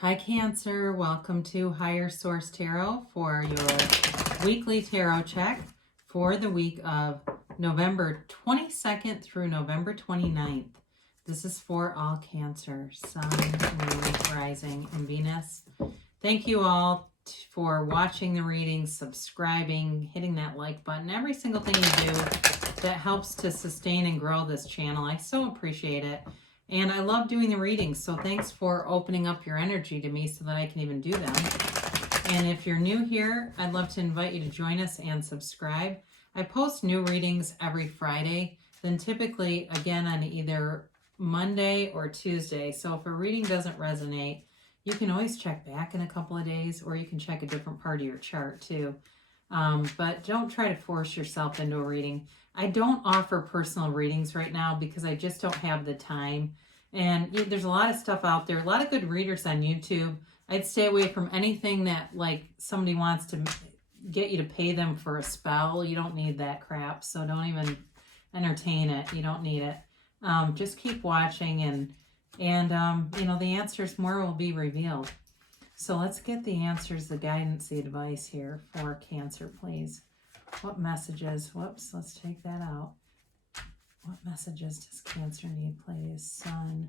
Hi Cancer, welcome to Higher Source Tarot for your weekly tarot check for the week of November 22nd through November 29th. This is for all Cancer, Sun, Moon, Rising, and Venus. Thank you all for watching the readings, subscribing, hitting that like button, every single thing you do that helps to sustain and grow this channel. I so appreciate it. And I love doing the readings, so thanks for opening up your energy to me so that I can even do them. And if you're new here, I'd love to invite you to join us and subscribe. I post new readings every Friday, then typically again on either Monday or Tuesday. So if a reading doesn't resonate, you can always check back in a couple of days, or you can check a different part of your chart too. But don't try to force yourself into a reading. I don't offer personal readings right now because I just don't have the time. And there's a lot of stuff out there, a lot of good readers on YouTube. I'd stay away from anything that like somebody wants to get you to pay them for a spell. You don't need that crap. So don't even entertain it. You don't need it. Just keep watching and the answers more will be revealed. So let's get the answers, the guidance, the advice here for Cancer, please. What messages, whoops, let's take that out. What messages does Cancer need, please? Sun,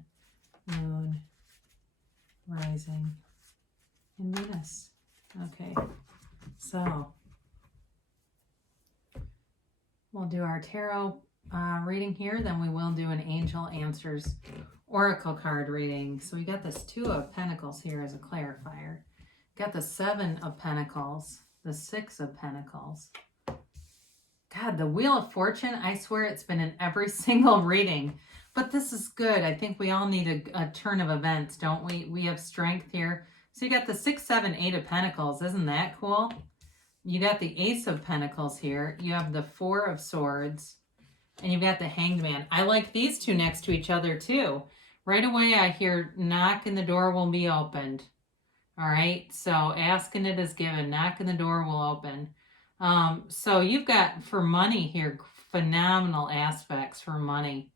Moon, Rising, and Venus. Okay, so we'll do our tarot reading here, then we will do an Angel Answers Oracle card reading. So we got this Two of Pentacles here as a clarifier. Got the Seven of Pentacles, the Six of Pentacles. God, the Wheel of Fortune, I swear it's been in every single reading. But this is good. I think we all need a turn of events, don't we? We have strength here. So you got the 6, 7, 8 of Pentacles. Isn't that cool? You got the Ace of Pentacles here. You have the 4 of Swords. And you've got the Hanged Man. I like these two next to each other too. Right away, I hear knock and the door will be opened. All right, so asking it is given. Knock and the door will open. So you've got for money here, phenomenal aspects for money.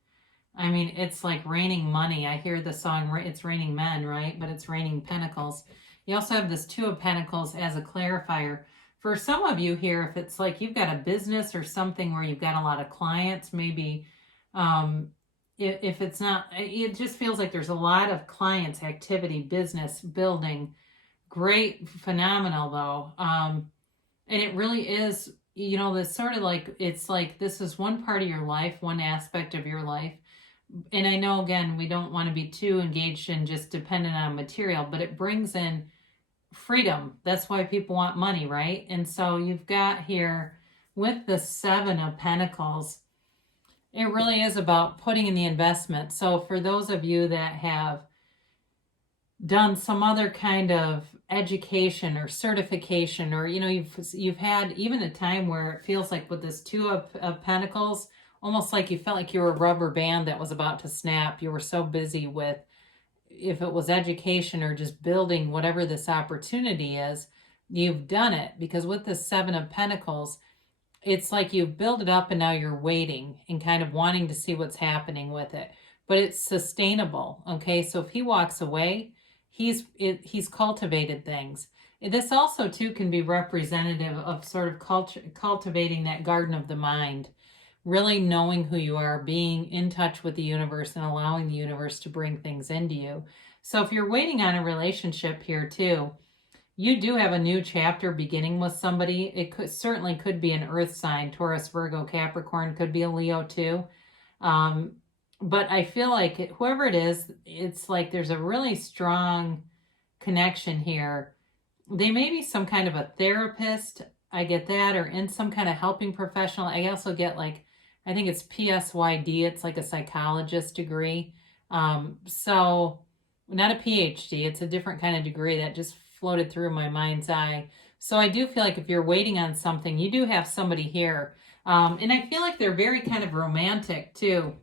I mean, it's like raining money. I hear the song, it's raining men, right? But it's raining pentacles. You also have this Two of Pentacles as a clarifier. For some of you here, if it's like you've got a business or something where you've got a lot of clients, maybe if it's not, it just feels like there's a lot of clients, activity, business, building. Great, phenomenal though. And it really is, this sort of like, it's like this is one part of your life, one aspect of your life. And I know, again, we don't want to be too engaged and just dependent on material, but it brings in freedom. That's why people want money, right? And so you've got here with the Seven of Pentacles, it really is about putting in the investment. So for those of you that have done some other kind of education or certification, or you've had even a time where it feels like with this Two of Pentacles, almost like you felt like you were a rubber band that was about to snap. You were so busy with, if it was education or just building whatever this opportunity is, you've done it. Because with the Seven of Pentacles, it's like you've built it up and now you're waiting and kind of wanting to see what's happening with it. But it's sustainable, okay? So if he walks away, he's cultivated things. This also, too, can be representative of sort of cultivating that garden of the mind, really knowing who you are, being in touch with the universe and allowing the universe to bring things into you. So if you're waiting on a relationship here, too, you do have a new chapter beginning with somebody. It certainly could be an earth sign, Taurus, Virgo, Capricorn, could be a Leo, too. But I feel like whoever it is, it's like there's a really strong connection here. They may be some kind of a therapist, I get that, or in some kind of helping professional. I also get like, I think it's PSYD, it's like a psychologist degree. So not a PhD, it's a different kind of degree that just floated through my mind's eye. So I do feel like if you're waiting on something, you do have somebody here. And I feel like they're very kind of romantic too.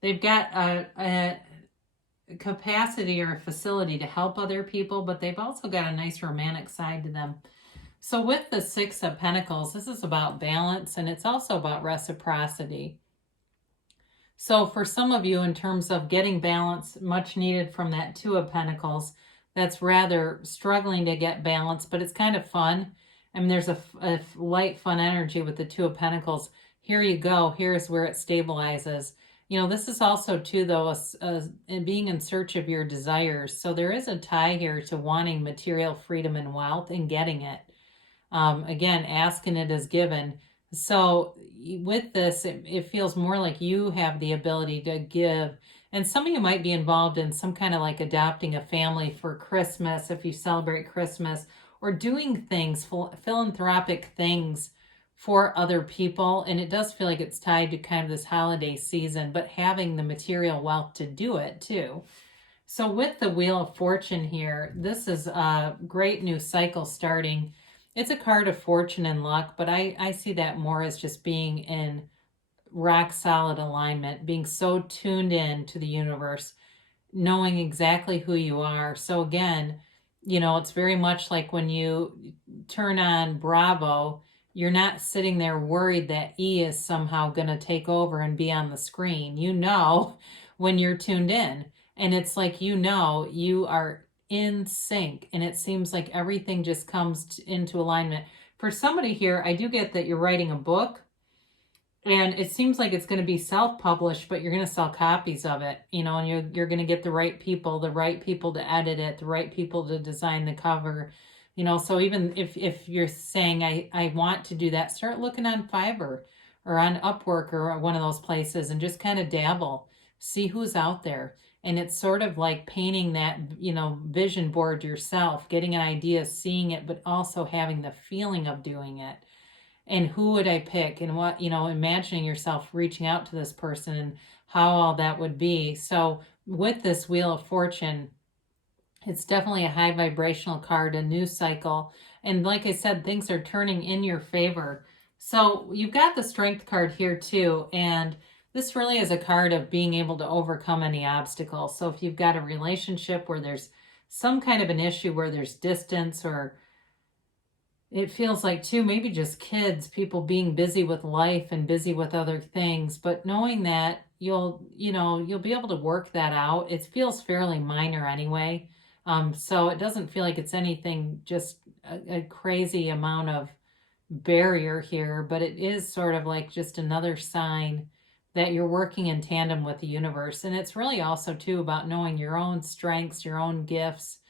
They've got a capacity or a facility to help other people, but they've also got a nice romantic side to them. So with the Six of Pentacles, this is about balance, and it's also about reciprocity. So for some of you, in terms of getting balance, much needed from that Two of Pentacles, that's rather struggling to get balance, but it's kind of fun. I mean, there's a light, fun energy with the Two of Pentacles. Here you go. Here's where it stabilizes. You know, this is also, too, though, being in search of your desires. So there is a tie here to wanting material freedom and wealth and getting it. Again, asking it is given. So with this, it feels more like you have the ability to give. And some of you might be involved in some kind of like adopting a family for Christmas, if you celebrate Christmas, or doing things, philanthropic things for other people. And it does feel like it's tied to kind of this holiday season, but having the material wealth to do it too. So with the Wheel of Fortune here, this is a great new cycle starting. It's a card of fortune and luck, but I see that more as just being in rock solid alignment, being so tuned in to the universe, knowing exactly who you are. So again, you know, it's very much like when you turn on Bravo, you're not sitting there worried that E is somehow going to take over and be on the screen. You know, when you're tuned in, and it's like, you know, you are in sync, and it seems like everything just comes into alignment. For somebody here, I do get that you're writing a book, and it seems like it's going to be self-published, but you're going to sell copies of it, you know, and you're going to get the right people to edit it, the right people to design the cover, you know. So even if you're saying, I want to do that, start looking on Fiverr or on Upwork or one of those places and just kind of dabble, see who's out there. And it's sort of like painting that, you know, vision board yourself, getting an idea, seeing it, but also having the feeling of doing it. And who would I pick, and what, you know, imagining yourself reaching out to this person and how all that would be. So with this Wheel of Fortune, it's definitely a high vibrational card, a new cycle. And like I said, things are turning in your favor. So you've got the Strength card here too. And this really is a card of being able to overcome any obstacle. So if you've got a relationship where there's some kind of an issue, where there's distance, or it feels like too, maybe just kids, people being busy with life and busy with other things, but knowing that you'll be able to work that out. It feels fairly minor anyway. So it doesn't feel like it's anything, just a crazy amount of barrier here, but it is sort of like just another sign that you're working in tandem with the universe. And it's really also too about knowing your own strengths, your own gifts,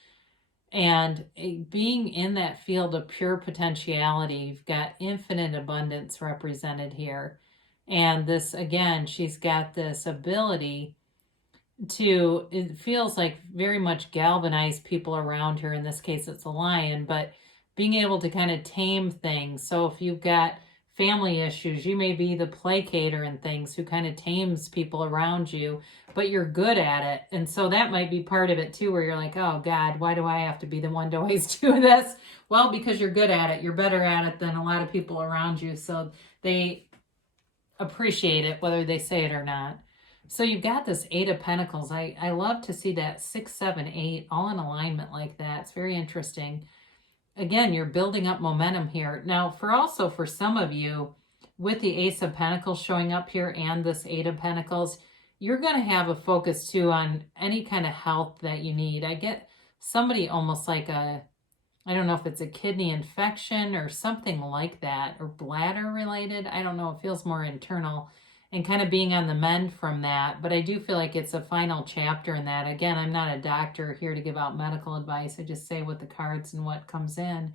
and being in that field of pure potentiality. You've got infinite abundance represented here. And this, again, she's got this ability to, it feels like, very much galvanize people around her. In this case, it's a lion, but being able to kind of tame things. So if you've got family issues, you may be the placater and things who kind of tames people around you, but you're good at it. And so that might be part of it too, where you're like, oh God, why do I have to be the one to always do this? Well, because you're good at it. You're better at it than a lot of people around you. So they appreciate it, whether they say it or not. So you've got this Eight of Pentacles. I love to see that 6, 7, 8 all in alignment like that. It's very interesting. Again, you're building up momentum here. Now, for some of you, with the Ace of Pentacles showing up here and this Eight of Pentacles, you're going to have a focus too on any kind of health that you need. I get somebody almost like I don't know if it's a kidney infection or something like that, or bladder related. I don't know. It feels more internal, and kind of being on the mend from that. But I do feel like it's a final chapter in that. Again, I'm not a doctor here to give out medical advice. I just say what the cards and what comes in.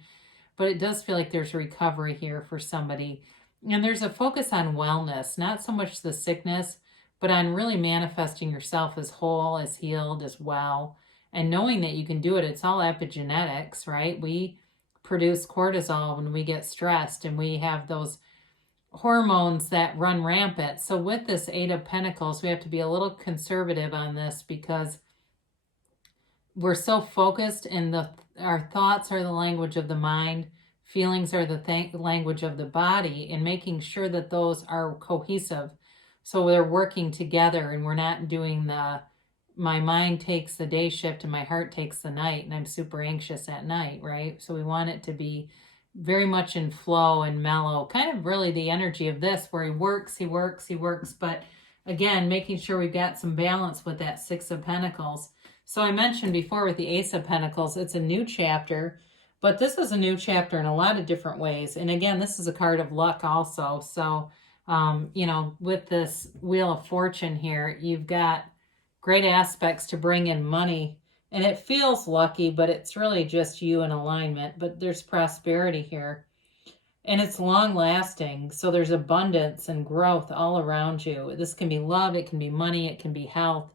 But it does feel like there's recovery here for somebody. And there's a focus on wellness, not so much the sickness, but on really manifesting yourself as whole, as healed, as well. And knowing that you can do it. It's all epigenetics, right? We produce cortisol when we get stressed, and we have those hormones that run rampant. So with this Eight of Pentacles, we have to be a little conservative on this, because we're so focused, and our thoughts are the language of the mind, feelings are the language of the body, and making sure that those are cohesive. So they're working together, and we're not doing my mind takes the day shift and my heart takes the night, and I'm super anxious at night, right? So we want it to be very much in flow and mellow, kind of really the energy of this, where he works, but again, making sure we've got some balance with that Six of Pentacles. So I mentioned before with the Ace of Pentacles, it's a new chapter, but this is a new chapter in a lot of different ways. And again, this is a card of luck also. So, you know, with this Wheel of Fortune here, you've got great aspects to bring in money. And it feels lucky, but it's really just you in alignment. But there's prosperity here. And it's long lasting. So there's abundance and growth all around you. This can be love, it can be money, it can be health,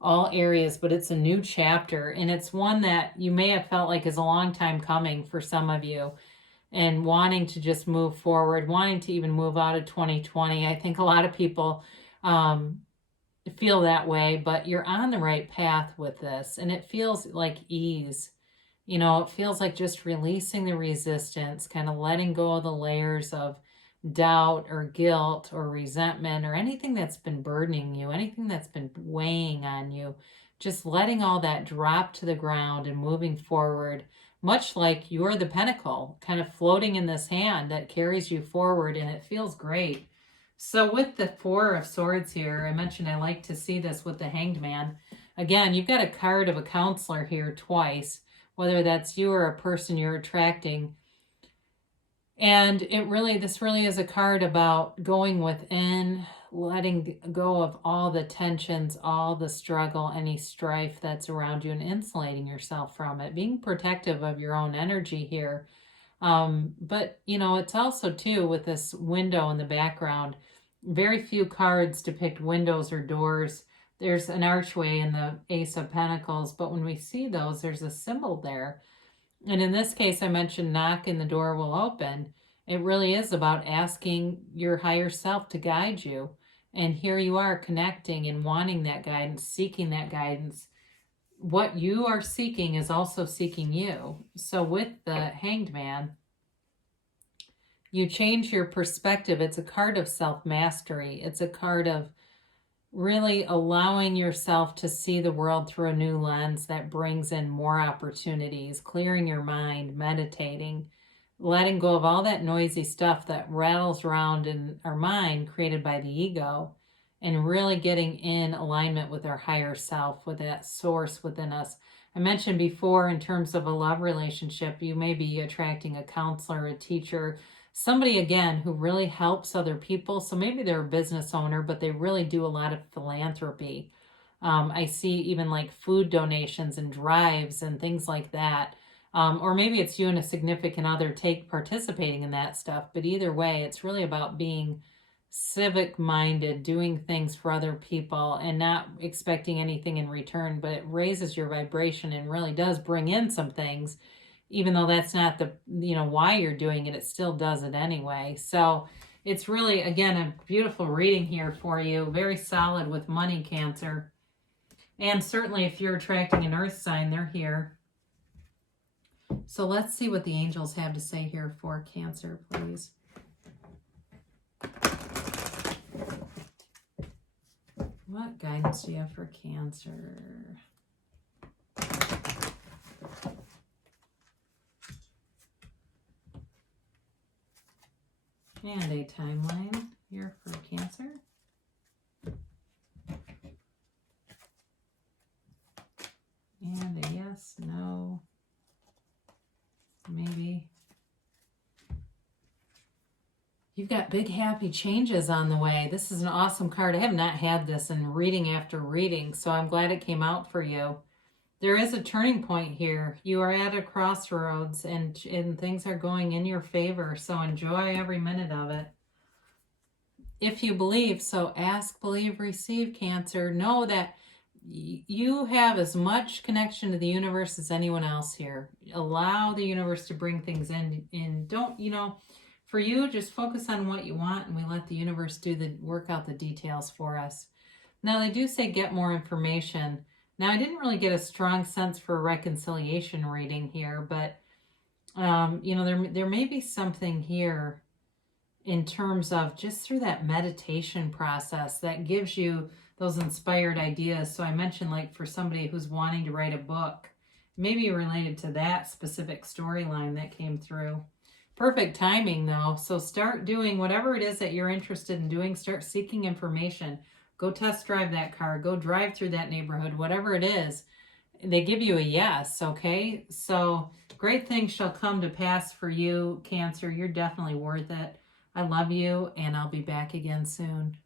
all areas, but it's a new chapter. And it's one that you may have felt like is a long time coming for some of you, and wanting to just move forward, wanting to even move out of 2020. I think a lot of people feel that way, but you're on the right path with this. And it feels like ease. You know, it feels like just releasing the resistance, kind of letting go of the layers of doubt or guilt or resentment or anything that's been burdening you, anything that's been weighing on you. Just letting all that drop to the ground and moving forward, much like you're the pentacle kind of floating in this hand that carries you forward, and it feels great. So with the Four of Swords here, I mentioned I like to see this with the Hanged Man. Again, you've got a card of a counselor here twice, whether that's you or a person you're attracting. And this really is a card about going within, letting go of all the tensions, all the struggle, any strife that's around you, and insulating yourself from it, being protective of your own energy here. But, you know, it's also, too, with this window in the background, very few cards depict windows or doors. There's an archway in the Ace of Pentacles, but when we see those, there's a symbol there. And in this case, I mentioned knock and the door will open. It really is about asking your higher self to guide you. And here you are connecting and wanting that guidance, seeking that guidance. What you are seeking is also seeking you. So with the Hanged Man, you change your perspective. It's a card of self-mastery. It's a card of really allowing yourself to see the world through a new lens that brings in more opportunities, clearing your mind, meditating, letting go of all that noisy stuff that rattles around in our mind created by the ego, and really getting in alignment with our higher self, with that source within us. I mentioned before, in terms of a love relationship, you may be attracting a counselor, a teacher, somebody, again, who really helps other people. So maybe they're a business owner, but they really do a lot of philanthropy. I see even like food donations and drives and things like that. Or maybe it's you and a significant other participating in that stuff. But either way, it's really about being civic-minded, doing things for other people and not expecting anything in return. But it raises your vibration and really does bring in some things. Even though that's not the, why you're doing it, it still does it anyway. So it's really, again, a beautiful reading here for you. Very solid with money, Cancer. And certainly if you're attracting an earth sign, they're here. So let's see what the angels have to say here for Cancer, please. What guidance do you have for Cancer? And a timeline here for Cancer. And a yes, no, maybe. You've got big happy changes on the way. This is an awesome card. I have not had this in reading after reading, so I'm glad it came out for you. There is a turning point here. You are at a crossroads and things are going in your favor. So enjoy every minute of it. If you believe, so ask, believe, receive, Cancer. Know that you have as much connection to the universe as anyone else here. Allow the universe to bring things in. And don't, for you, just focus on what you want and we let the universe work out the details for us. Now, they do say get more information. Now, I didn't really get a strong sense for a reconciliation reading here, but, there may be something here in terms of just through that meditation process that gives you those inspired ideas. So I mentioned, like, for somebody who's wanting to write a book, maybe related to that specific storyline that came through. Perfect timing, though. So start doing whatever it is that you're interested in doing. Start seeking information. Go test drive that car. Go drive through that neighborhood, whatever it is. They give you a yes, okay? So great things shall come to pass for you, Cancer. You're definitely worth it. I love you, and I'll be back again soon.